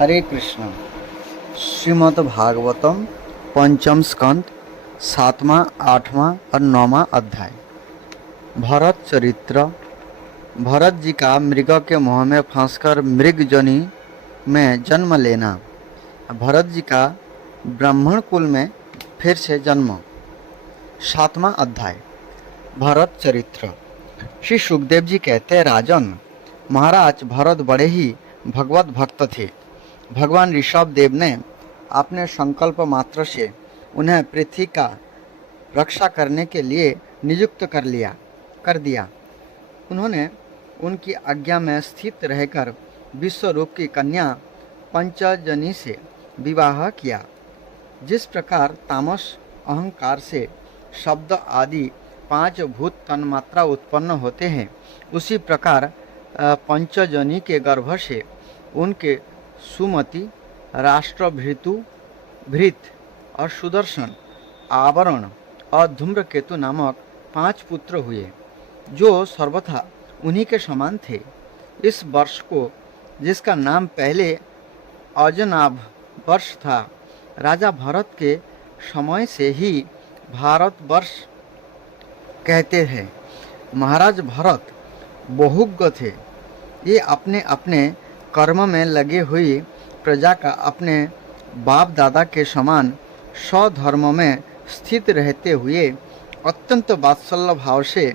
हरे कृष्ण। श्रीमद् भागवतम पंचम स्कंद 7वां 8वां और 9वां अध्याय। भरत चरित्र। भरत जी का मृग के मुँह में फंसकर मृग जनी में जन्म लेना। भरत जी का ब्राह्मण कुल में फिर से जन्म। 7वां अध्याय। भरत चरित्र। श्री सुखदेव जी कहते हैं, राजन, महाराज भरत बड़े ही भगवत भक्त थे। भगवान ऋषभ देव ने अपने संकल्प मात्र से उन्हें पृथ्वी का रक्षा करने के लिए नियुक्त कर दिया। उन्होंने उनकी आज्ञा में स्थित रहकर विश्वरूप की कन्या पंचजनी से विवाह किया। जिस प्रकार तामस अहंकार से शब्द आदि 5 भूत तन्मात्रा उत्पन्न होते हैं, उसी प्रकार पंचजनी के गर्भ से उनके सुमति, राष्ट्रभृतु, भृत और सुदर्शन, आवरण और धूम्रकेतु नामक 5 पुत्र हुए, जो सर्वथा उन्हीं के समान थे। इस वर्ष को, जिसका नाम पहले अजनाभ वर्ष था, राजा भरत के समय से ही भारतवर्ष कहते हैं। महाराज भरत बहुज्ञ थे। ये अपने अपने कर्म में लगे हुई प्रजा का अपने बाप दादा के समान स्वधर्म में स्थित रहते हुए अत्यंत वात्सल्य भाव से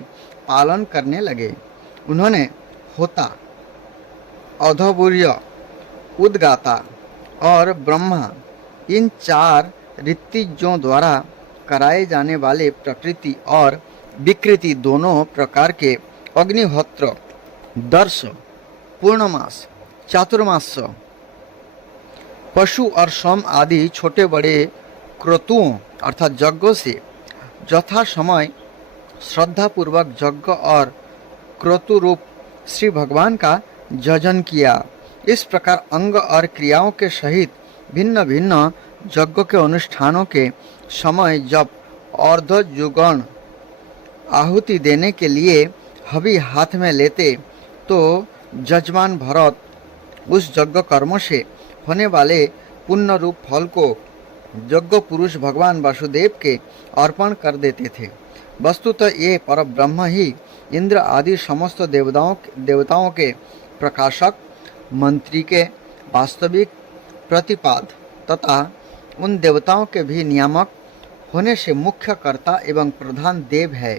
पालन करने लगे। उन्होंने होता, अधोबुर्य, उद्गाता और ब्रह्मा, इन 4 ऋतिजों द्वारा कराए जाने वाले प्रकृति और विकृति दोनों प्रकार के अग्निहोत्र, दर्श, पूर्णमास, चातुर्मास, पशु और सोम आदि छोटे बड़े क्रतुओं अर्थात यज्ञों से यथा समय श्रद्धापूर्वक यज्ञ और क्रतु रूप श्री भगवान का जजन किया। इस प्रकार अंग और क्रियाओं के सहित भिन्न भिन्न यज्ञ के अनुष्ठानों के समय जब अर्धयुगण आहुति देने के लिए हवि हाथ में लेते, तो जजमान भरत उस यज्ञ कर्म से होने वाले पुण्य रूप फल को यज्ञ पुरुष भगवान वासुदेव के अर्पण कर देते थे। वस्तुतः ये परब्रह्म ही इंद्र आदि समस्त देवताओं के प्रकाशक, मंत्री के वास्तविक प्रतिपाद तथा उन देवताओं के भी नियामक होने से मुख्य कर्ता एवं प्रधान देव है।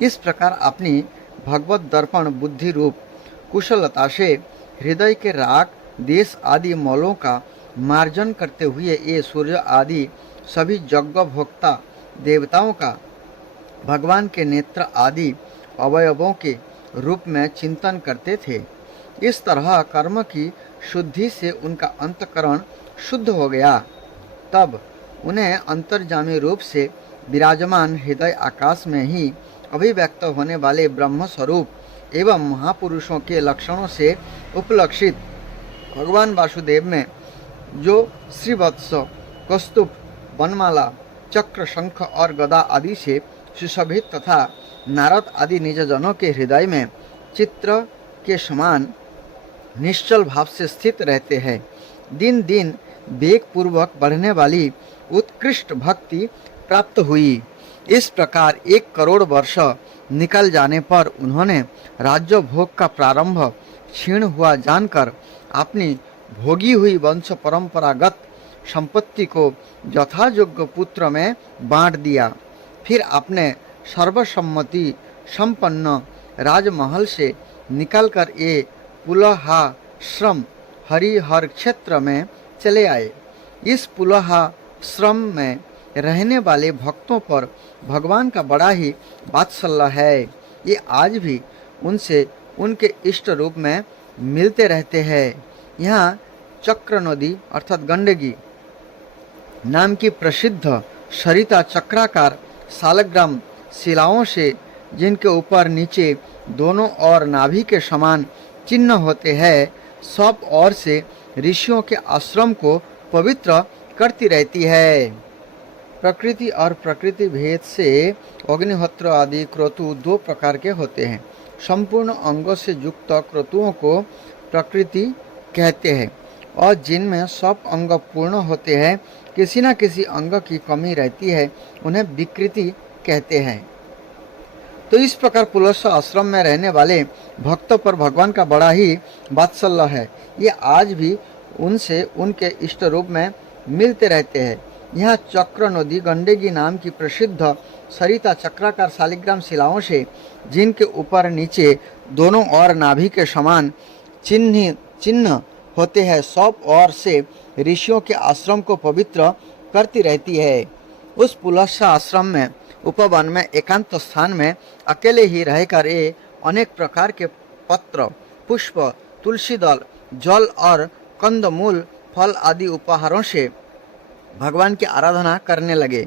इस प्रकार अपनी भगवत दर्पण बुद्धि रूप कुशलता से हृदय के राग, देश आदि मौलों का मार्जन करते हुए ये सूर्य आदि सभी यज्ञ भोक्ता देवताओं का भगवान के नेत्र आदि अवयवों के रूप में चिंतन करते थे। इस तरह कर्म की शुद्धि से उनका अंतकरण शुद्ध हो गया। तब उन्हें अंतर्जामी रूप से विराजमान हृदय आकाश में ही अभिव्यक्त होने वाले ब्रह्म स्वरूप एवं महापुरुषों के लक्षणों से उपलक्षित भगवान वासुदेव में जो श्रीवत्स, कौस्तुभ, वनमाला, चक्र, शंख और गदा आदि से सुशोभित तथा नारद आदि निजजनों के हृदय में चित्र के समान निश्चल भाव से स्थित रहते हैं, दिन दिन वेग पूर्वक बढ़ने वाली उत्कृष्ट भक्ति प्राप्त हुई। इस प्रकार 1 करोड़ वर्ष निकल जाने पर उन्होंने राज्य भोग का प्रारंभ क्षीण हुआ जानकर अपनी भोगी हुई वंश परंपरागत संपत्ति को यथायोग्य पुत्र में बांट दिया। फिर अपने सर्वसम्मति संपन्न राजमहल से निकलकर ये पुलहाश्रम हरिहर क्षेत्र में चले आए। इस पुलहाश्रम में रहने वाले भक्तों पर भगवान का बड़ा ही वात्सल्य है। ये आज भी उनसे उनके इष्ट रूप में मिलते रहते हैं। यहाँ चक्र नदी अर्थात गंडकी नाम की प्रसिद्ध सरिता चक्राकार सालग्राम शिलाओं से, जिनके ऊपर नीचे दोनों ओर नाभि के समान चिन्ह होते हैं, सब ओर से ऋषियों के आश्रम को पवित्र करती रहती है। प्रकृति और प्रकृति भेद से अग्निहोत्र आदि क्रतु 2 प्रकार के होते हैं। संपूर्ण अंगों से युक्त क्रतुओं को प्रकृति कहते हैं और जिनमें सब अंग पूर्ण होते हैं, किसी न किसी अंग की कमी रहती है, उन्हें विकृति कहते हैं। तो इस प्रकार पुलस्त्य आश्रम में रहने वाले भक्तों पर भगवान का बड़ा ही वात्सल्य है। ये आज भी उनसे उनके इष्ट रूप में मिलते रहते हैं। यहाँ चक्र नदी गंडकी नाम की प्रसिद्ध सरिता चक्राकार शालिग्राम शिलाओं से, जिनके ऊपर नीचे दोनों ओर नाभि के समान चिन्ह होते हैं, सब ओर से ऋषियों के आश्रम को पवित्र करती रहती है। उस पुलस्त्य आश्रम में उपवन में एकांत स्थान में अकेले ही रहकर ये अनेक प्रकार के पत्र, पुष्प, तुलसी दल, जल और कंदमूल, फल आदि उपहारों से भगवान की आराधना करने लगे।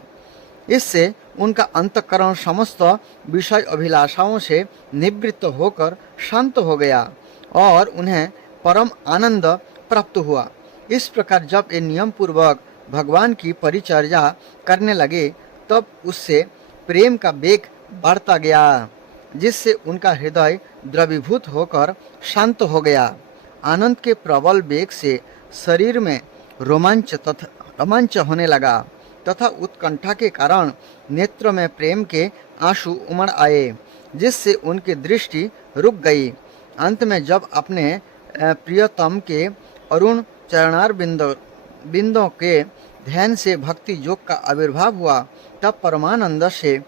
इससे उनका अंतःकरण समस्त विषय अभिलाषाओं से निवृत्त होकर शांत हो गया और उन्हें परम आनंद प्राप्त हुआ। इस प्रकार जब ये नियम पूर्वक भगवान की परिचर्या करने लगे, तब उससे प्रेम का वेग बढ़ता गया, जिससे उनका हृदय द्रवीभूत होकर शांत हो गया। आनंद के प्रबल वेग से शरीर में रोमांच होने लगा तथा उत्कंठा के कारण नेत्र में प्रेम के आंसू उमड़ आए, जिससे उनकी दृष्टि रुक गई। अंत में जब अपने प्रियतम के अरुण चरणार बिंदों के ध्यान से भक्ति योग का आविर्भाव हुआ, तब परमानंद से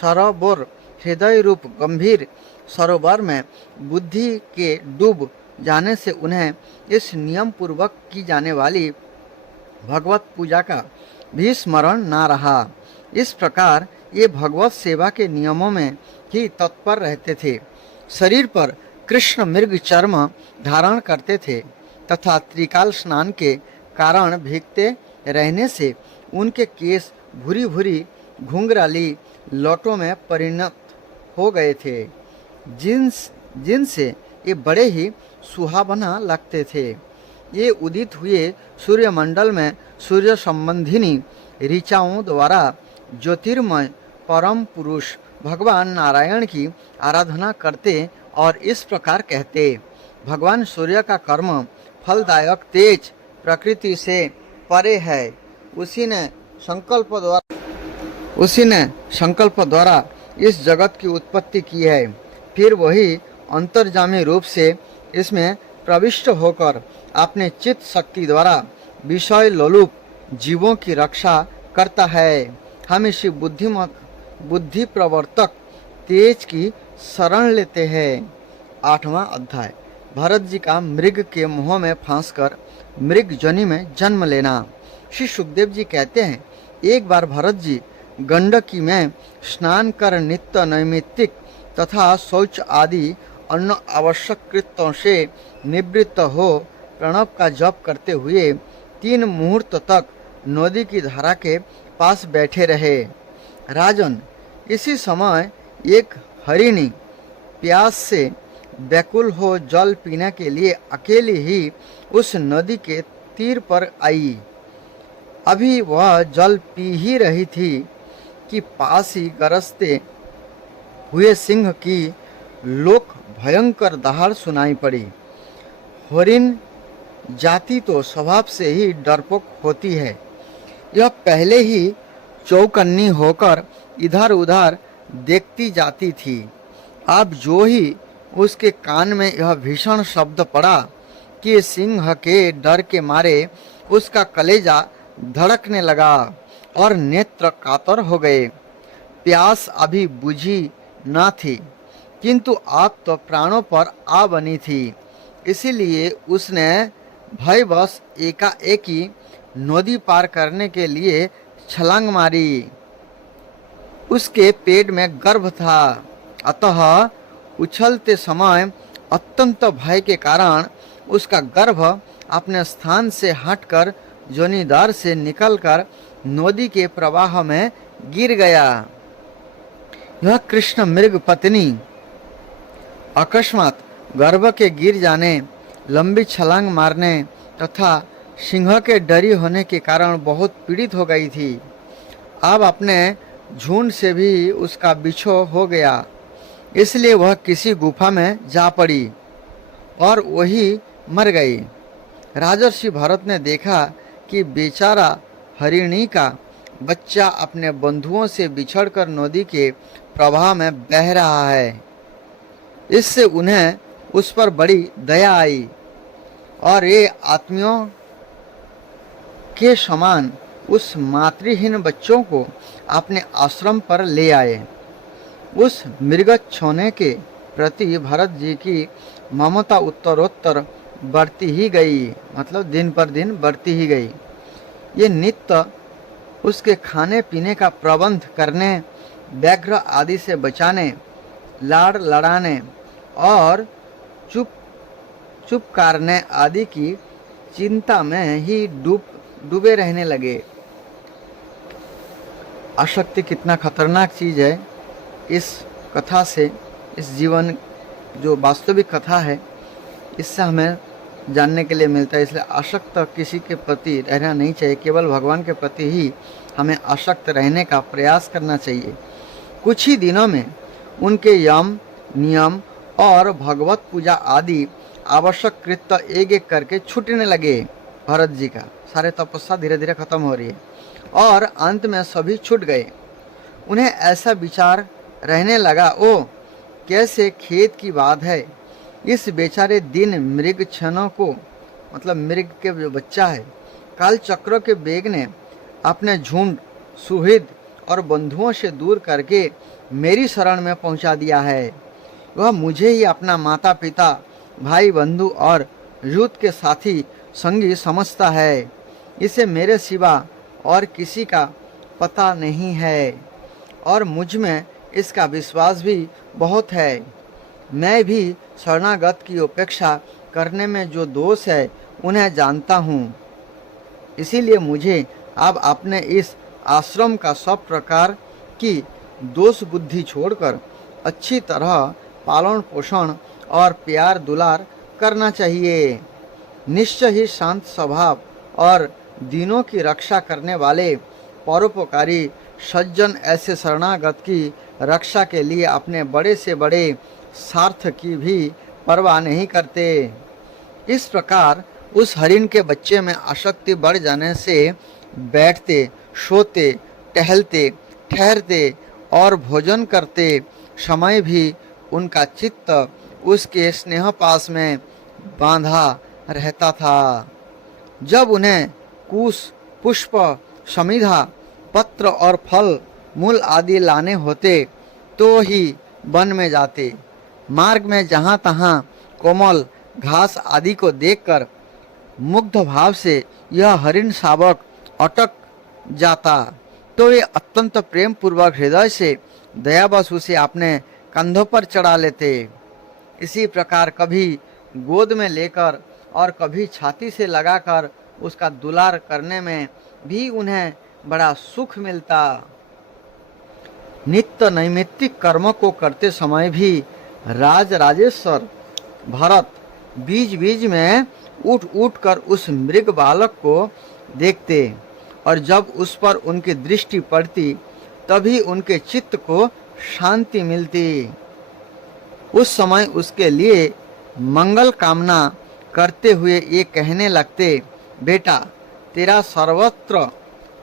सरोवर हृदय रूप गंभीर सरोवर में बुद्धि के डूब जाने से उन्हें इस नियम पूर्वक की जाने वाली भगवत पूजा का भी स्मरण ना रहा। इस प्रकार ये भगवत सेवा के नियमों में ही तत्पर रहते थे। शरीर पर कृष्ण मृग चर्म धारण करते थे तथा त्रिकाल स्नान के कारण भीगते रहने से उनके केस भूरी भूरी घुंघराली लौटों में परिणत हो गए थे, जिनसे ये बड़े ही सुहावना लगते थे। ये उदित हुए सूर्यमंडल में सूर्य संबंधिनी ऋचाओं द्वारा ज्योतिर्मय परम पुरुष भगवान नारायण की आराधना करते और इस प्रकार कहते: भगवान सूर्य का कर्म फलदायक तेज प्रकृति से परे है। उसी ने संकल्प द्वारा इस जगत की उत्पत्ति की है, फिर वही अंतर्जामी रूप से इसमें प्रविष्ट होकर अपने चित्त शक्ति द्वारा विषय लोलुप जीवों की रक्षा करता है। हम इसी बुद्धि प्रवर्तक तेज की शरण लेते हैं। 8वां अध्याय, भरत जी का मृग के मुंह में फांसकर मृग जनि में जन्म लेना। श्री सुखदेव जी कहते हैं, एक बार भरत जी गंडकी में स्नान कर नित्य नैमित्तिक तथा शौच आदि अन्य आवश्यक कृत्यों से निवृत्त हो प्रणव का जप करते हुए 3 मुहूर्त तक नदी की धारा के पास बैठे रहे। राजन, इसी समय एक हरिणी प्यास से व्याकुल हो जल पीने के लिए अकेली ही उस नदी के तीर पर आई। अभी वह जल पी ही रही थी कि पास ही गरजते हुए सिंह की लोक भयंकर दहाड़ सुनाई पड़ी। हरिण जाति तो स्वभाव से ही डरपोक होती है। यह पहले ही चौकन्नी होकर इधर उधर देखती जाती थी। अब जो ही उसके कान में यह भीषण शब्द पड़ा कि सिंह के डर के मारे उसका कलेजा धड़कने लगा और नेत्र कातर हो गए। प्यास अभी बुझी न थी, किंतु आग तो प्राणों पर आ बनी थी। इसीलिए उसने भयवश एकाएकी नदी पार करने के लिए छलांग मारी। उसके पेट में गर्भ था, अतः उछलते समय अत्यंत भय के कारण उसका गर्भ अपने स्थान से हटकर जोनीदार से निकलकर नदी के प्रवाह में गिर गया। यह कृष्ण मृग पत्नी अकस्मात गर्भ के गिर जाने, लंबी छलांग मारने तथा सिंह के डरी होने के कारण बहुत पीड़ित हो गई थी। अब अपने झुंड से भी उसका बिछो हो गया, इसलिए वह किसी गुफा में जा पड़ी और वही मर गई। राजर्षि भरत ने देखा कि बेचारा हरिणी का बच्चा अपने बंधुओं से बिछड़कर नदी के प्रवाह में बह रहा है। इससे उन्हें उस पर बड़ी दया आई और ये आत्मियों के समान उस मातृहीन बच्चों को अपने आश्रम पर ले आए। उस मृगत छोने के प्रति भरत जी की ममता उत्तरोत्तर बढ़ती ही गई, मतलब दिन पर दिन बढ़ती ही गई। ये नित्य उसके खाने पीने का प्रबंध करने, व्याघ्र आदि से बचाने, लाड़ लड़ाने और चुप करने आदि की चिंता में ही डूबे रहने लगे। आसक्ति कितना खतरनाक चीज़ है। इस कथा से, इस जीवन जो वास्तविक कथा है, इससे हमें जानने के लिए मिलता है। इसलिए आसक्त किसी के प्रति रहना नहीं चाहिए, केवल भगवान के प्रति ही हमें आसक्त रहने का प्रयास करना चाहिए। कुछ ही दिनों में उनके यम, नियम और भगवत पूजा आदि आवश्यक कृत्य एक एक करके छूटने लगे। भरत जी का सारे तपस्या धीरे धीरे खत्म हो रही है और अंत में सभी छूट गए। उन्हें ऐसा विचार रहने लगा, ओ कैसे खेत की बात है, इस बेचारे दिन मृग क्षणों को, मतलब मृग के जो बच्चा है, काल चक्रों के बेग ने अपने झुंड, सुहृद और बंधुओं से दूर करके मेरी शरण में पहुंचा दिया है। वह मुझे ही अपना माता पिता, भाई बंधु और युद्ध के साथी संगी समझता है। इसे मेरे सिवा और किसी का पता नहीं है और मुझ में इसका विश्वास भी बहुत है। मैं भी शरणागत की उपेक्षा करने में जो दोष है उन्हें जानता हूँ। इसीलिए मुझे अब अपने इस आश्रम का सब प्रकार की दोष बुद्धि छोड़कर अच्छी तरह पालन पोषण और प्यार दुलार करना चाहिए। निश्चय ही शांत स्वभाव और दीनों की रक्षा करने वाले परोपकारी सज्जन ऐसे शरणागत की रक्षा के लिए अपने बड़े से बड़े स्वार्थ की भी परवाह नहीं करते। इस प्रकार उस हरिण के बच्चे में आसक्ति बढ़ जाने से बैठते, सोते, टहलते, ठहरते और भोजन करते समय भी उनका चित्त उसके स्नेह पास में बांधा रहता था। जब उन्हें कुश, पुष्प, समिधा, पत्र और फल मूल आदि लाने होते तो ही वन में जाते। मार्ग में जहाँ तहाँ कोमल घास आदि को देखकर मुग्ध भाव से यह हरिण शावक अटक जाता तो वे अत्यंत प्रेम पूर्वक हृदय से दयावश उसे अपने कंधों पर चढ़ा लेते। इसी प्रकार कभी गोद में लेकर और कभी छाती से लगाकर उसका दुलार करने में भी उन्हें बड़ा सुख मिलता। नित्य नैमित्तिक कर्मों को करते समय भी राजेश्वर भरत बीच बीच में उठ कर उस मृग बालक को देखते और जब उस पर उनकी दृष्टि पड़ती तभी उनके चित्त को शांति मिलती। उस समय उसके लिए मंगल कामना करते हुए ये कहने लगते, बेटा तेरा सर्वत्र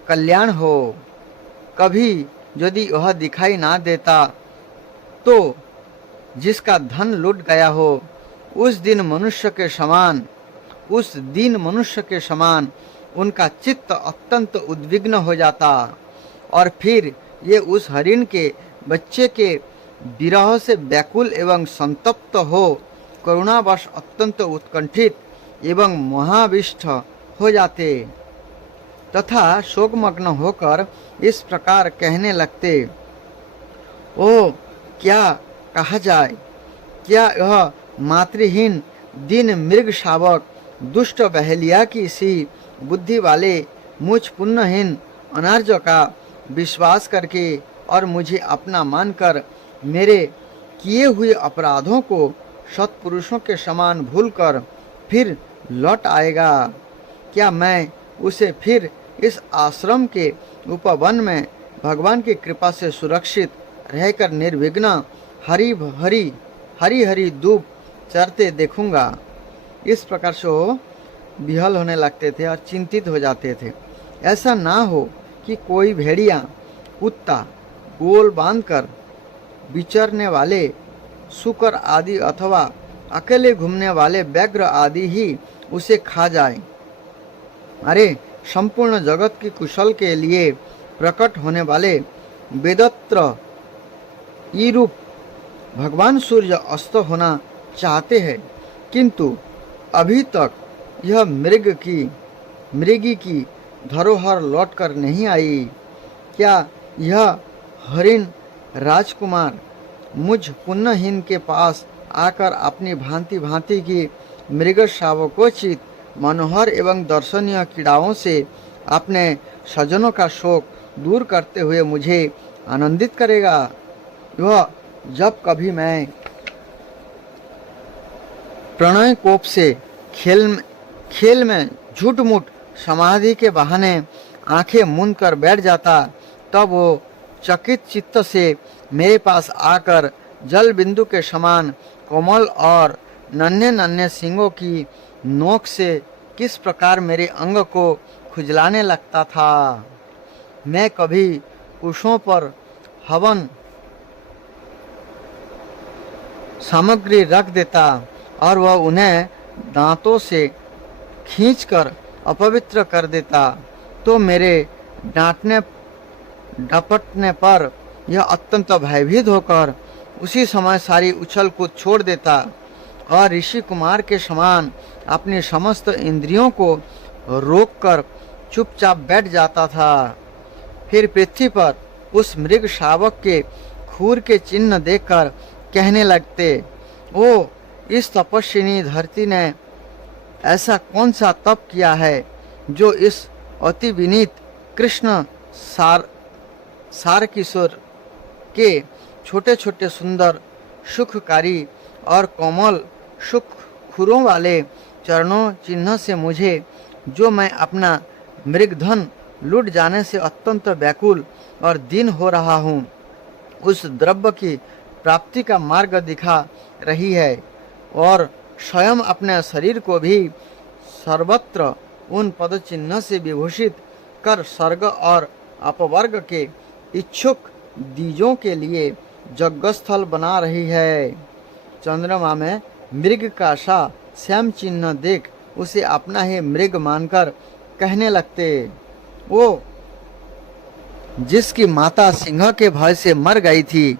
कल्याण हो। कभी यदि वह दिखाई ना देता तो जिसका धन लुट गया हो उस दिन मनुष्य के समान उनका चित्त अत्यंत उद्विग्न हो जाता और फिर ये उस हरिण के बच्चे के विरह से व्याकुल एवं संतप्त हो करुणावश अत्यंत उत्कंठित एवं महाविष्ट हो जाते तथा शोकमग्न होकर इस प्रकार कहने लगते, ओ क्या कहा जाए, क्या यह मातृहीन दीन मृग शावक दुष्ट बहेलिया की सी बुद्धि वाले मुझ पुण्यहीन अनार्य का विश्वास करके और मुझे अपना मानकर मेरे किए हुए अपराधों को सत्पुरुषों के समान भूलकर फिर लौट आएगा? क्या मैं उसे फिर इस आश्रम के उपवन में भगवान की कृपा से सुरक्षित रहकर निर्विघ्न हरी हरी दूब चरते देखूंगा? इस प्रकार से वो विहल होने लगते थे और चिंतित हो जाते थे। ऐसा ना हो कि कोई भेड़िया, कुत्ता, गोल बांधकर विचरने वाले शुकर आदि अथवा अकेले घूमने वाले व्याघ्र आदि ही उसे खा जाए। अरे, संपूर्ण जगत की कुशल के लिए प्रकट होने वाले वेदत्र ईरूप भगवान सूर्य अस्त होना चाहते हैं, किंतु अभी तक यह मृगी की धरोहर लौटकर नहीं आई। क्या यह हरिण राजकुमार मुझ पुण्यहीन के पास आकर अपनी भांति भांति की मृग शावकोचित मनोहर एवं दर्शनीय क्रीड़ाओं से अपने स्वजनों का शोक दूर करते हुए मुझे आनंदित करेगा? वह जब कभी मैं प्रणय कोप से खेल में झूठ-मूठ समाधि के बहाने आंखें मूंद कर बैठ जाता, तब वो चकित चित्त से मेरे पास आकर जल बिंदु के समान कोमल और नन्हे नन्हे सींगों की नोक से किस प्रकार मेरे अंग को खुजलाने लगता था। मैं कभी कुशों पर हवन सामग्री रख देता और वह उन्हें दांतों से खींचकर अपवित्र कर देता, तो मेरे डांटने डपटने पर यह अत्यंत भयभीत होकर उसी समय सारी उछल कूद छोड़ देता और ऋषि कुमार के समान अपनी समस्त इंद्रियों को रोककर चुपचाप बैठ जाता था। फिर पृथ्वी पर उस मृग शावक के खूर के चिन्ह देखकर कहने लगते, ओ, इस तपस्विनी धरती ने ऐसा कौन सा तप किया है जो इस अति विनीत कृष्ण सार किशोर के छोटे छोटे सुंदर सुखकारी और कोमल सुख खुरों वाले चरणों चिन्ह से मुझे, जो मैं अपना मृगधन लूट जाने से अत्यंत व्याकुल और दीन हो रहा हूँ, उस द्रव्य की प्राप्ति का मार्ग दिखा रही है और स्वयं अपने शरीर को भी सर्वत्र उन पद चिन्ह से विभूषित कर स्वर्ग और अपवर्ग के इच्छुक दीजों के लिए यज्ञस्थल बना रही है। चंद्रमा में मृग का सा श्याम चिन्ह देख उसे अपना ही मृग मानकर कहने लगते, ओ, जिसकी माता सिंह के भय से मर गई थी,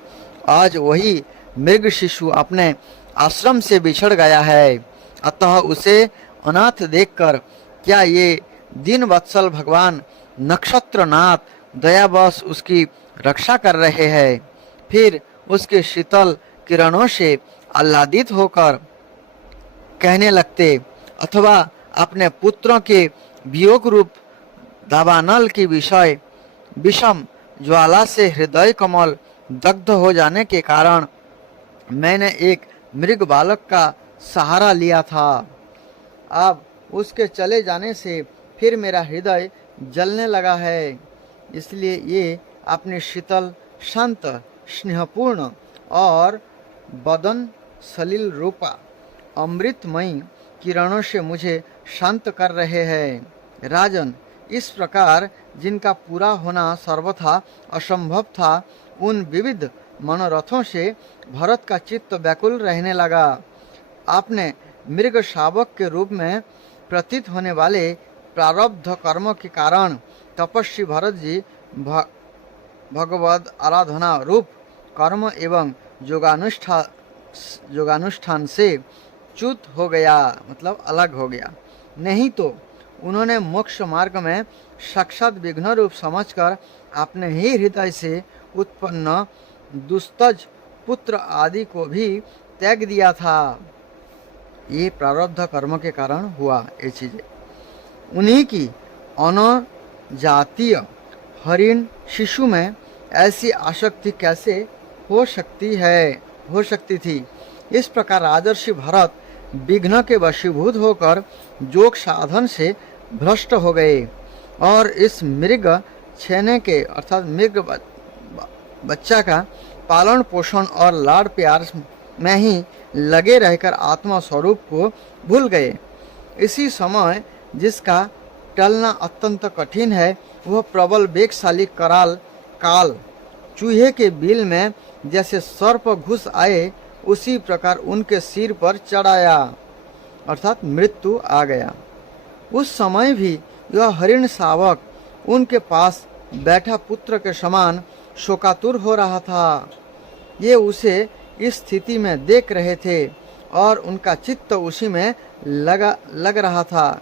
आज वही मृग शिशु अपने आश्रम से बिछड़ गया है, अतः उसे अनाथ देखकर क्या ये दीन वत्सल भगवान नक्षत्रनाथ दयावश उसकी रक्षा कर रहे हैं। फिर उसके शीतल किरणों से आह्लादित होकर कहने लगते, अथवा अपने पुत्रों के वियोग रूप दावानल की विषम ज्वाला से हृदय कमल दग्ध हो जाने के कारण मैंने एक मृग बालक का सहारा लिया था। अब उसके चले जाने से फिर मेरा हृदय जलने लगा है, इसलिए ये अपने शीतल, शांत, स्नेहपूर्ण और बदन सलिल रूपा अमृतमयी किरणों से मुझे शांत कर रहे हैं। राजन, इस प्रकार जिनका पूरा होना सर्वथा असंभव था, उन विविध मनोरथों से भरत का चित्त व्याकुल रहने लगा। आपने मृग शावक के रूप में प्रतीत होने वाले प्रारब्ध कर्म के कारण तपस्वी भरत जी भगवद आराधना रूप कर्म एवं योगानुष्ठान से च्युत हो गया, मतलब अलग हो गया। नहीं तो उन्होंने मोक्ष मार्ग में साक्षात विघ्न रूप समझकर अपने ही हृदय से उत्पन्न दुस्तज पुत्र आदि को भी त्याग दिया था। ये प्रारब्ध कर्म के कारण हुआ ये चीजें। उन्हीं की अनजातीय हरिण शिशु में ऐसी आसक्ति कैसे हो सकती थी। इस प्रकार राजर्षि भरत विघ्न के वशीभूत होकर योग साधन से भ्रष्ट हो गए और इस मृग छेने के अर्थात मृग बच्चा का पालन पोषण और लाड़ प्यार में ही लगे रहकर आत्मा स्वरूप को भूल गए। इसी समय जिसका टलना अत्यंत कठिन है, वह प्रबल वेगशाली कराल काल चूहे के बिल में जैसे सर्प घुस आए, उसी प्रकार उनके सिर पर चढ़ाया, अर्थात मृत्यु आ गया। उस समय भी यह हरिण शावक उनके पास बैठा पुत्र के समान शोकातुर हो रहा था। ये उसे इस स्थिति में देख रहे थे और उनका चित्त उसी में लग रहा था।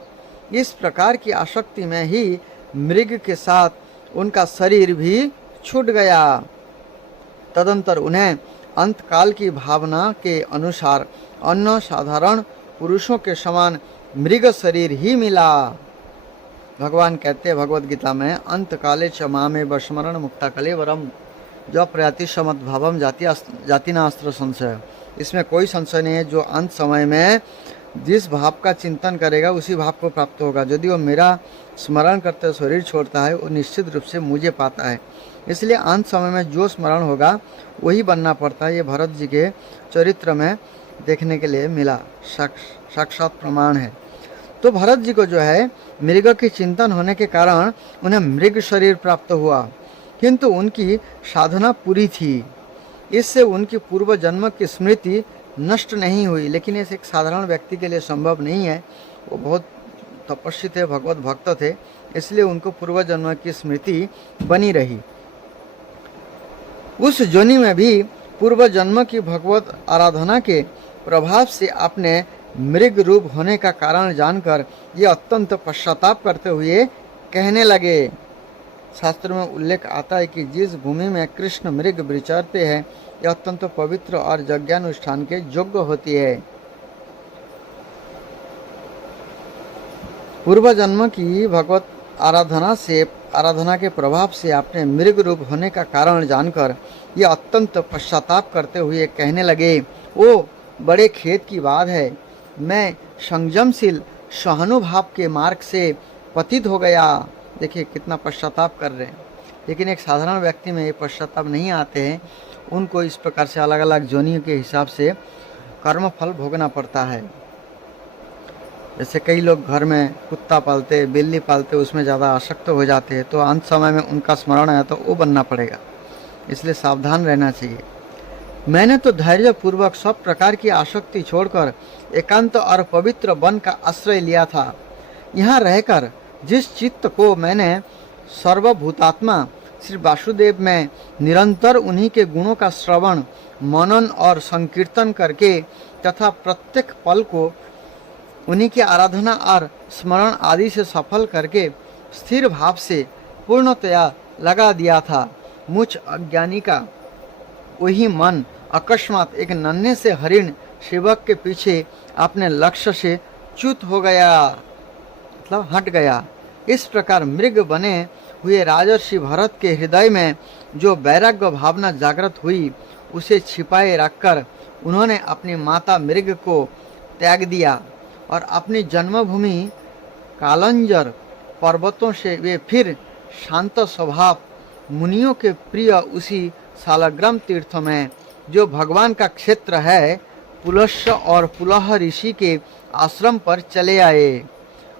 इस प्रकार की आसक्ति में ही मृग के साथ उनका शरीर भी छूट गया। तदंतर उन्हें अंतकाल की भावना के अनुसार अन्य साधारण पुरुषों के समान मृग शरीर ही मिला। भगवान कहते हैं भगवद गीता में, अंतकाले च मामे वस्मरण मुक्ता कलेवरम जो प्रयाति समत भावम जाति नास्त्र संशय। इसमें कोई संशय नहीं है, जो अंत समय में जिस भाव का चिंतन करेगा उसी भाव को प्राप्त होगा। यदि वो मेरा स्मरण करते शरीर छोड़ता है, वो निश्चित रूप से मुझे पाता है। इसलिए अंत समय में जो स्मरण होगा वही बनना पड़ता है। ये भरत जी के चरित्र में देखने के लिए मिला, साक्षात प्रमाण है। तो भरत जी को जो है मृग के चिंतन होने के कारण उन्हें मृग शरीर प्राप्त हुआ, किंतु उनकी साधना पूरी थी, इससे उनकी पूर्व जन्म की स्मृति नष्ट नहीं हुई। लेकिन इस एक साधारण व्यक्ति के लिए संभव नहीं है। वो बहुत तपस्वी थे, भगवत भक्त थे, इसलिए उनको पूर्व जन्म की स्मृति बनी रही। उस योनि में भी पूर्व जन्म की भगवत आराधना के प्रभाव से अपने मृग रूप होने का कारण जानकर ये अत्यंत पश्चाताप करते हुए कहने लगे। शास्त्र में उल्लेख आता है कि जिस भूमि में कृष्ण मृग विचरते हैं, यह अत्यंत पवित्र और यज्ञानुष्ठान के योग्य होती है। पूर्व जन्म की भगवत आराधना के प्रभाव से अपने मृग रूप होने का कारण जानकर ये अत्यंत पश्चाताप करते हुए कहने लगे, ओ बड़े खेद की बात है, मैं संयमशील सहानुभाव के मार्ग से पतित हो गया। देखिए कितना पश्चाताप कर रहे हैं। लेकिन एक साधारण व्यक्ति में ये पश्चाताप नहीं आते हैं, उनको इस प्रकार से अलग अलग जोनियों के हिसाब से कर्म फल भोगना पड़ता है। जैसे कई लोग घर में कुत्ता पालते, बिल्ली पालते, उसमें ज़्यादा आसक्त हो जाते हैं, तो अंत समय में उनका स्मरण है तो वो बनना पड़ेगा। इसलिए सावधान रहना चाहिए। मैंने तो धैर्य पूर्वक सब प्रकार की आसक्ति छोड़कर एकांत और पवित्र वन का आश्रय लिया था। यहाँ रहकर जिस चित्त को मैंने सर्वभूतात्मा श्री वासुदेव में निरंतर उन्हीं के गुणों का श्रवण, मनन और संकीर्तन करके तथा प्रत्येक पल को उन्हीं की आराधना और स्मरण आदि से सफल करके स्थिर भाव से पूर्णतया लगा दिया था, मुझ अज्ञानी का वही मन अकस्मात एक नन्हे से हरिण सेवक के पीछे अपने लक्ष्य से च्युत हो गया, मतलब हट गया। इस प्रकार मृग बने हुए राजर्षि भरत के हृदय में जो वैराग्य भावना जागृत हुई, उसे छिपाए रखकर उन्होंने अपनी माता मृग को त्याग दिया और अपनी जन्मभूमि कालंजर पर्वतों से वे फिर शांत स्वभाव मुनियों के प्रिय उसी सालग्राम तीर्थ में, जो भगवान का क्षेत्र है, पुलस्त्य और पुलह ऋषि के आश्रम पर चले आए।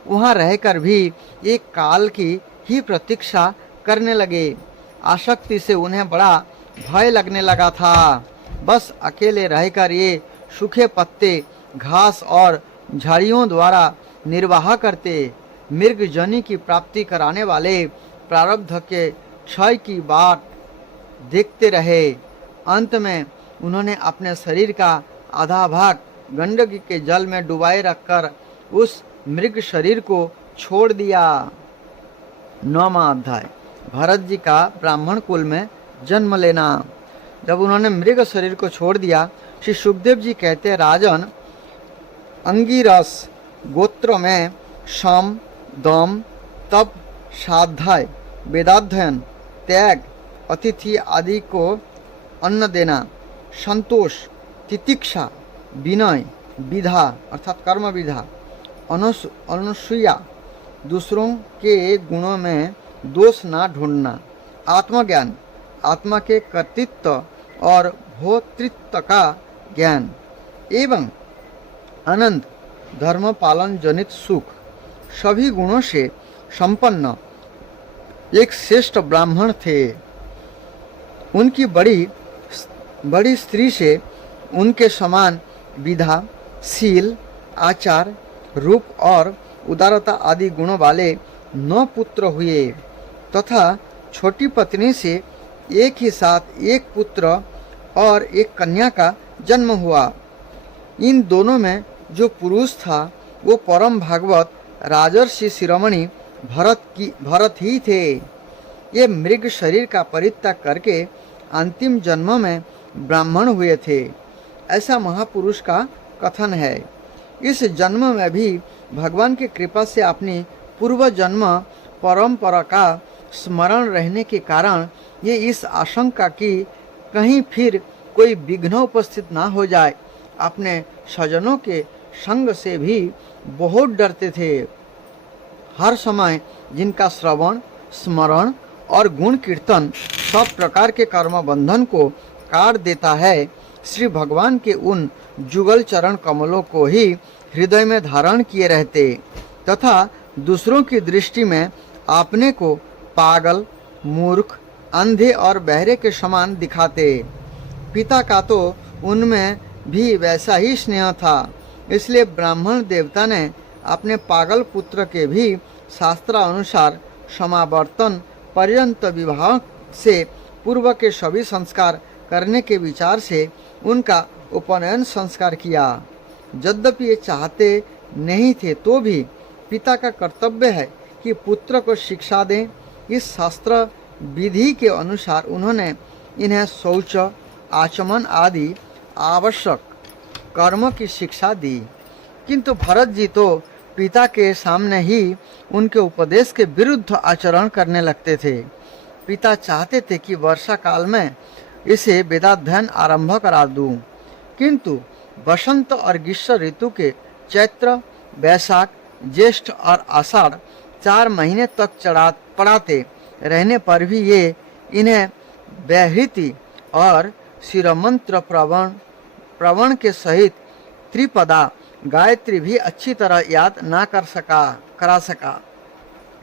वहाँ रहकर भी एक काल की ही प्रतीक्षा करने लगे। आसक्ति से उन्हें बड़ा भय लगने लगा था। बस अकेले रहकर ये सूखे पत्ते, घास और झाड़ियों द्वारा निर्वाह करते। मृग जनी की प्राप्ति कराने वाले प्रारब्ध के क्षय की बात देखते रहे। अंत में उन्होंने अपने शरीर का आधा भाग गंडकी के जल में डुबाए रखकर उस मृग शरीर को छोड़ दिया। 9वां अध्याय, भरत जी का ब्राह्मण कुल में जन्म लेना। जब उन्होंने मृग शरीर को छोड़ दिया, श्री सुखदेव जी कहते, राजन, अंगिरस गोत्र में शम, दम, तप, स्वाध्याय, वेदाध्ययन, त्याग, अतिथि आदि को अन्न देना, संतोष, तितिक्षा, विनय, विधा अर्थात कर्म विधा, अनुसूया, दूसरों के गुणों में दोष ना ढूंढना, आत्मज्ञान, आत्मा के कर्तृत्व और भोक्तृत्व का ज्ञान एवं आनंद धर्म पालन जनित सुख, सभी गुणों से संपन्न एक श्रेष्ठ ब्राह्मण थे। उनकी बड़ी स्त्री से उनके समान विधा, शील, आचार, रूप और उदारता आदि गुणों वाले 9 पुत्र हुए तथा छोटी पत्नी से एक ही साथ एक पुत्र और एक कन्या का जन्म हुआ। इन दोनों में जो पुरुष था वो परम भागवत राजर्षि शिरोमणि भरत ही थे। ये मृग शरीर का परित्याग करके अंतिम जन्म में ब्राह्मण हुए थे, ऐसा महापुरुष का कथन है। इस जन्म में भी भगवान की कृपा से अपनी पूर्व जन्म परंपरा का स्मरण रहने के कारण ये इस आशंका की कहीं फिर कोई विघ्न उपस्थित ना हो जाए, अपने स्वजनों के संग से भी बहुत डरते थे। हर समय जिनका श्रवण, स्मरण और गुण कीर्तन सब प्रकार के कर्म बंधन को काट देता है, श्री भगवान के उन जुगल चरण कमलों को ही हृदय में धारण किए रहते तथा दूसरों की दृष्टि में अपने को पागल, मूर्ख, अंधे और बहरे के समान दिखाते। पिता का तो उनमें भी वैसा ही स्नेह था, इसलिए ब्राह्मण देवता ने अपने पागल पुत्र के भी शास्त्रानुसार समावर्तन पर्यंत विवाह से पूर्व के सभी संस्कार करने के विचार से उनका उपनयन संस्कार किया। यद्यपि ये चाहते नहीं थे तो भी पिता का कर्तव्य है कि पुत्र को शिक्षा दें। इस शास्त्र विधि के अनुसार उन्होंने इन्हें शौच, आचमन आदि आवश्यक कर्मों की शिक्षा दी, किंतु भरत जी तो पिता के सामने ही उनके उपदेश के विरुद्ध आचरण करने लगते थे। पिता चाहते थे कि वर्षा काल में इसे वेदाध्ययन आरंभ करा दूं, किंतु बसंत और ग्रीष्म ऋतु के चैत्र, वैशाख, ज्येष्ठ और आषाढ़ 4 महीने तक पढ़ाते रहने पर भी ये इन्हें व्याहृति और शिरोमंत्र प्रवण के सहित त्रिपदा गायत्री भी अच्छी तरह याद ना करा सका।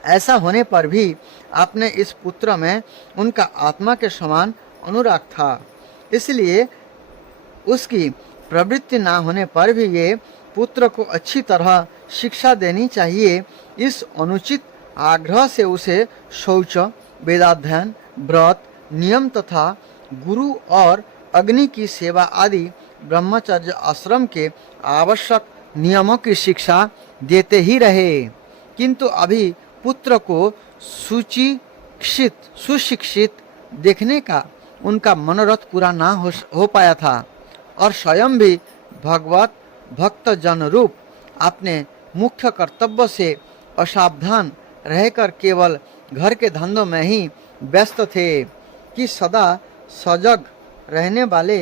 ऐसा होने पर भी अपने इस पुत्र में उनका आत्मा के समान अनुराग था, इसलिए उसकी प्रवृत्ति ना होने पर भी ये पुत्र को अच्छी तरह शिक्षा देनी चाहिए। इस अनुचित आग्रह से उसे शौच, वेदाध्ययन, व्रत, नियम तथा गुरु और अग्नि की सेवा आदि ब्रह्मचर्य आश्रम के आवश्यक नियमों की शिक्षा देते ही रहे, किंतु अभी पुत्र को सुशिक्षित देखने का उनका मनोरथ पूरा ना हो पाया था और स्वयं भी भगवत भक्त जन रूप अपने मुख्य कर्तव्य से असावधान रहकर केवल घर के धंधों में ही व्यस्त थे कि सदा सजग रहने वाले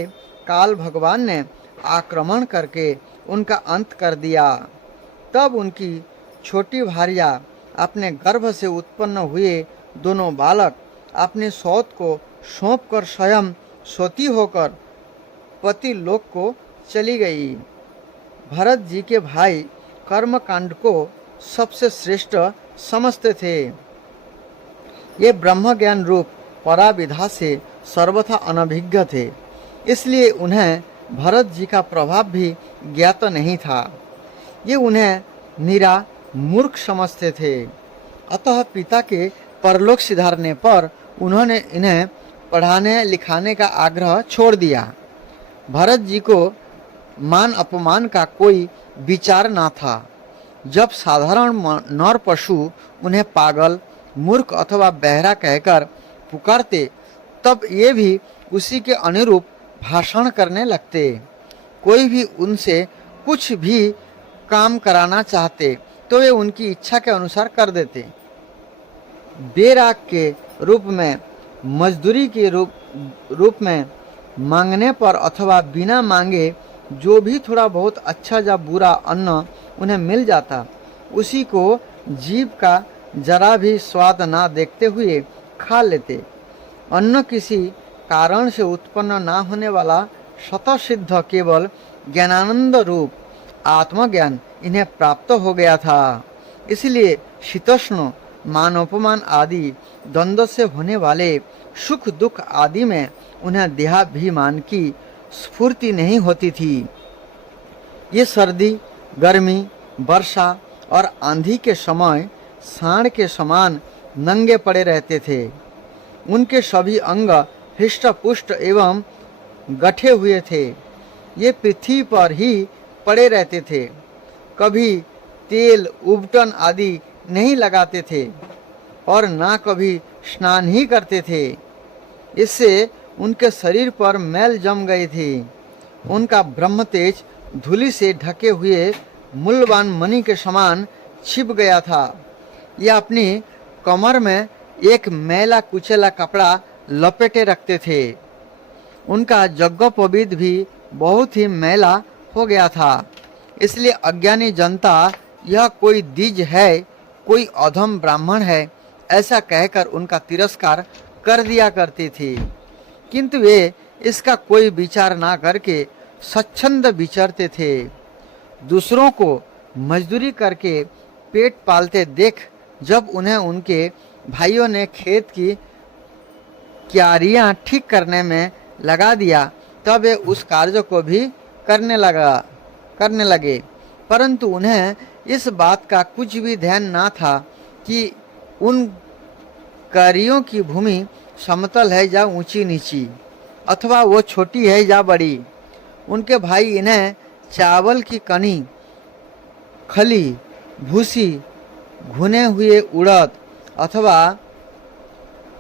काल भगवान ने आक्रमण करके उनका अंत कर दिया। तब उनकी छोटी भार्या अपने गर्भ से उत्पन्न हुए दोनों बालक अपने सौत को सौंपकर स्वयं सती होकर पति लोक को चली गई। भरत जी के भाई कर्मकांड को सबसे श्रेष्ठ समझते थे। ये ब्रह्म ज्ञान रूप पराविधा से सर्वथा अनभिज्ञ थे, इसलिए उन्हें भरत जी का प्रभाव भी ज्ञात नहीं था। ये उन्हें निरा मूर्ख समझते थे। अतः पिता के परलोक सिधारने पर उन्होंने इन्हें पढ़ाने लिखाने का आग्रह छोड़ दिया। भरत जी को मान अपमान का कोई विचार ना था। जब साधारण नर पशु उन्हें पागल, मूर्ख अथवा बहरा कहकर पुकारते, तब ये भी उसी के अनुरूप भाषण करने लगते। कोई भी उनसे कुछ भी काम कराना चाहते तो वे उनकी इच्छा के अनुसार कर देते। बेराग के रूप में, मजदूरी के रूप में मांगने पर अथवा बिना मांगे जो भी थोड़ा बहुत अच्छा या बुरा अन्न उन्हें मिल जाता, उसी को जीभ का जरा भी स्वाद ना देखते हुए खा लेते। अन्न किसी कारण से उत्पन्न ना होने वाला स्वतः सिद्ध केवल ज्ञानानंद रूप आत्मज्ञान इन्हें प्राप्त हो गया था। इसलिए शीतोष्ण मानोपमान आदि द्वंद्व से होने वाले सुख दुख आदि में उन्हें देहाभिमान की स्फूर्ति नहीं होती थी। ये सर्दी, गर्मी, वर्षा और आंधी के समय सांड के समान नंगे पड़े रहते थे। उनके सभी अंग हृष्ट पुष्ट एवं गठे हुए थे। ये पृथ्वी पर ही पड़े रहते थे, कभी तेल उबटन आदि नहीं लगाते थे और ना कभी स्नान ही करते थे। इससे उनके शरीर पर मैल जम गई थी। उनका ब्रह्म तेज धूलि से ढके हुए मूल्यवान मणि के समान छिप गया था। यह अपनी कमर में एक मैला कुचैला कपड़ा लपेटे रखते थे। उनका यज्ञोपवीत भी बहुत ही मैला हो गया था। इसलिए अज्ञानी जनता यह कोई द्विज है, कोई अधम ब्राह्मण है, ऐसा कहकर उनका तिरस्कार कर दिया करती थी। किंतु वे इसका कोई विचार ना करके स्वच्छंद विचरते थे। दूसरों को मजदूरी करके पेट पालते देख जब उन्हें उनके भाइयों ने खेत की क्यारियां ठीक करने में लगा दिया, तब वे उस कार्य को भी करने लगे। परंतु उन्हें इस बात का कुछ भी ध्यान ना था कि उन कार्यों की भूमि समतल है या ऊंची नीची, अथवा वो छोटी है या बड़ी। उनके भाई इन्हें चावल की कनी, खली, भूसी, भुने हुए उड़द अथवा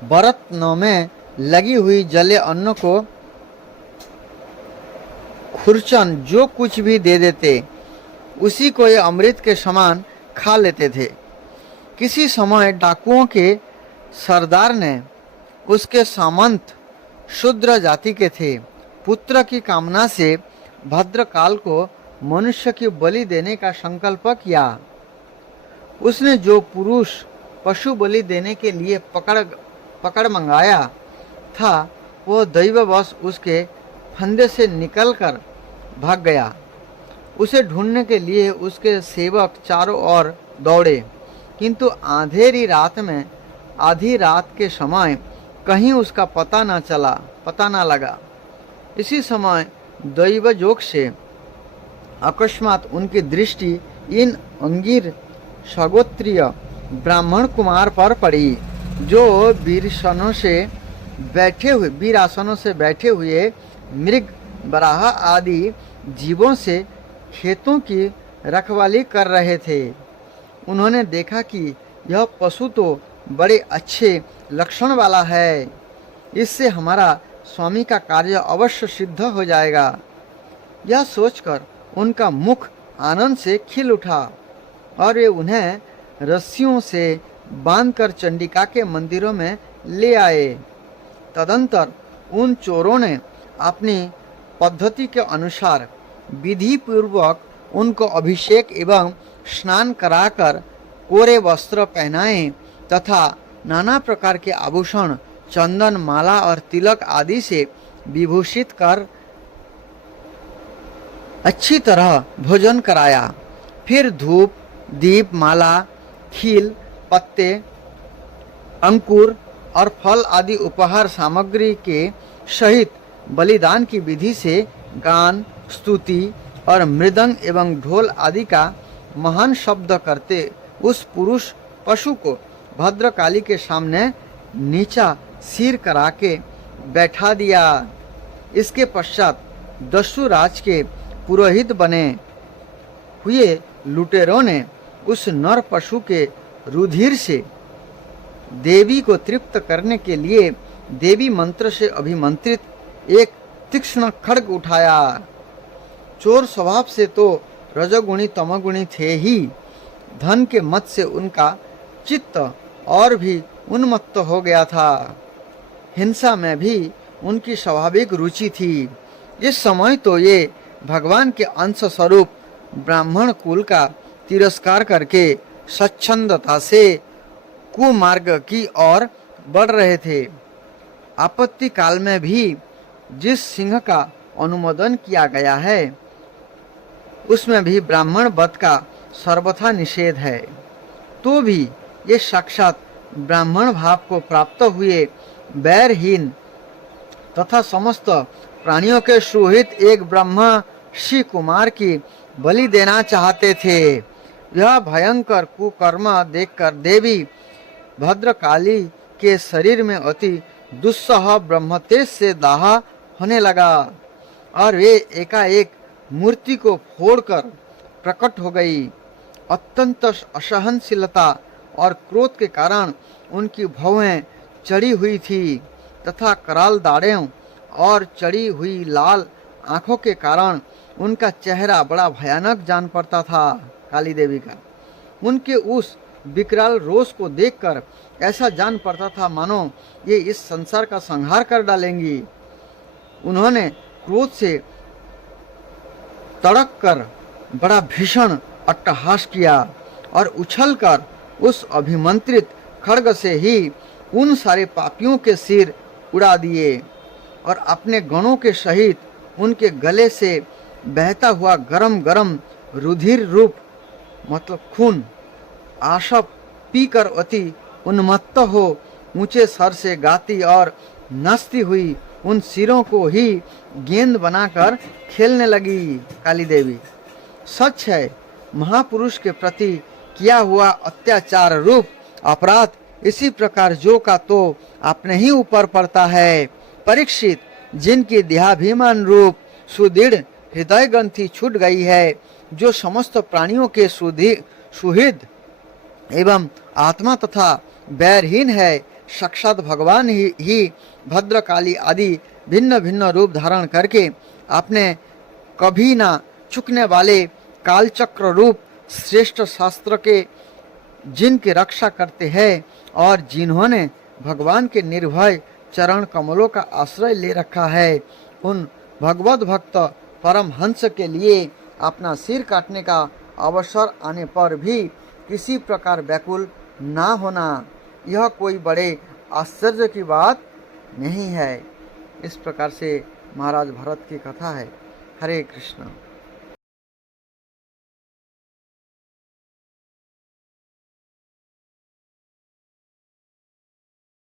बर्तनों में लगी हुई जले अन्न को खुरचन जो कुछ भी दे देते, उसी को ये अमृत के समान खा लेते थे। किसी समय डाकुओं के सरदार ने उसके सामंत शूद्र जाति के थे पुत्र की कामना से भद्रकाल को मनुष्य की बलि देने का संकल्प किया। उसने जो पुरुष पशु बलि देने के लिए पकड़ मंगाया था, वो दैववश उसके फंदे से निकलकर भाग गया। उसे ढूंढने के लिए उसके सेवक चारों ओर दौड़े, किंतु आधी रात के समय कहीं उसका पता न लगा। इसी समय दैवयोग से अकस्मात उनकी दृष्टि इन अंगीर सगोत्रीय ब्राह्मण कुमार पर पड़ी, जो वीरासनों से बैठे हुए मृग, बराह आदि जीवों से खेतों की रखवाली कर रहे थे। उन्होंने देखा कि यह पशु तो बड़े अच्छे लक्षण वाला है, इससे हमारा स्वामी का कार्य अवश्य सिद्ध हो जाएगा। यह सोचकर उनका मुख आनंद से खिल उठा और वे उन्हें रस्सियों से बांधकर चंडिका के मंदिरों में ले आए। तदंतर उन चोरों ने अपनी पद्धति के अनुसार विधि पूर्वक उनको अभिषेक एवं स्नान कराकर कोरे वस्त्र पहनाए तथा नाना प्रकार के आभूषण, चंदन, माला और तिलक आदि से विभूषित कर अच्छी तरह भोजन कराया। फिर धूप, दीप, माला, खील, पत्ते, अंकुर और फल आदि उपहार सामग्री के सहित बलिदान की विधि से गान, स्तुति और मृदंग एवं ढोल आदि का महान शब्द करते उस पुरुष पशु को भद्रकाली के सामने नीचा सिर करा के बैठा दिया। इसके पश्चात दस्यु राज के पुरोहित बने हुए लुटेरों ने उस नर पशु के रुधिर से देवी को तृप्त करने के लिए देवी मंत्र से अभिमंत्रित एक तीक्ष्ण खड्ग उठाया। चोर स्वभाव से तो रजोगुणी तमोगुणी थे ही, धन के मत से उनका चित्त और भी उन्मत्त हो गया था। हिंसा में भी उनकी स्वाभाविक रुचि थी। इस समय तो ये भगवान के अंश स्वरूप ब्राह्मण कुल का तिरस्कार करके स्वच्छंदता से कुमार्ग की ओर बढ़ रहे थे। आपत्ति काल में भी जिस सिंह का अनुमोदन किया गया है, उसमें भी ब्राह्मण वध का सर्वथा निषेध है। तो भी ये साक्षात ब्राह्मण भाव को प्राप्त हुए बैरहीन तथा समस्त प्राणियों के सुहित एक ब्रह्मर्षि कुमार की बलि देना चाहते थे। यह भयंकर कुकर्म देखकर देवी भद्रकाली के शरीर में अति दुस्सह ब्रह्मतेज से दाह होने लगा और वे एकाएक मूर्ति को फोड़कर प्रकट हो गई। अत्यंत असहनशीलता और क्रोध के कारण उनकी भौहें चढ़ी हुई थी तथा कराल दाढ़ों और चढ़ी हुई लाल आंखों के कारण उनका चेहरा बड़ा भयानक जान पड़ता था। काली देवी का उनके उस विकराल रोष को देखकर ऐसा जान पड़ता था मानो ये इस संसार का संहार कर डालेंगी। उन्होंने क्रोध से तड़क कर बड़ा भीषण अट्टहास किया और उछलकर उस अभिमंत्रित खड्ग से ही उन सारे पापियों के सिर उड़ा दिए और अपने गणों के सहित उनके गले से बहता हुआ गरम गरम रुधिर रूप मतलब खून आशप पीकर अति उन्मत्त हो ऊंचे सर से गाती और नाचती हुई उन सिरों को ही गेंद बनाकर खेलने लगी। काली देवी सच है, महापुरुष के प्रति किया हुआ अत्याचार रूप अपराध इसी प्रकार जो का तो अपने ही ऊपर पड़ता है। परीक्षित, जिनकी देहाभिमान रूप सुदृढ़ हृदय ग्रंथि छूट गई है, जो समस्त प्राणियों के सुहृद एवं आत्मा तथा बैरहीन है, साक्षात भगवान ही भद्रकाली आदि भिन्न भिन्न रूप धारण करके अपने कभी ना चुकने वाले कालचक्र रूप श्रेष्ठ शास्त्र के जिनकी रक्षा करते हैं और जिन्होंने भगवान के निर्भय चरण कमलों का आश्रय ले रखा है, उन भगवत भक्त परमहंस के लिए अपना सिर काटने का अवसर आने पर भी किसी प्रकार व्याकुल ना होना, यह कोई बड़े आश्चर्य की बात नहीं है। इस प्रकार से महाराज भरत की कथा है। हरे कृष्ण।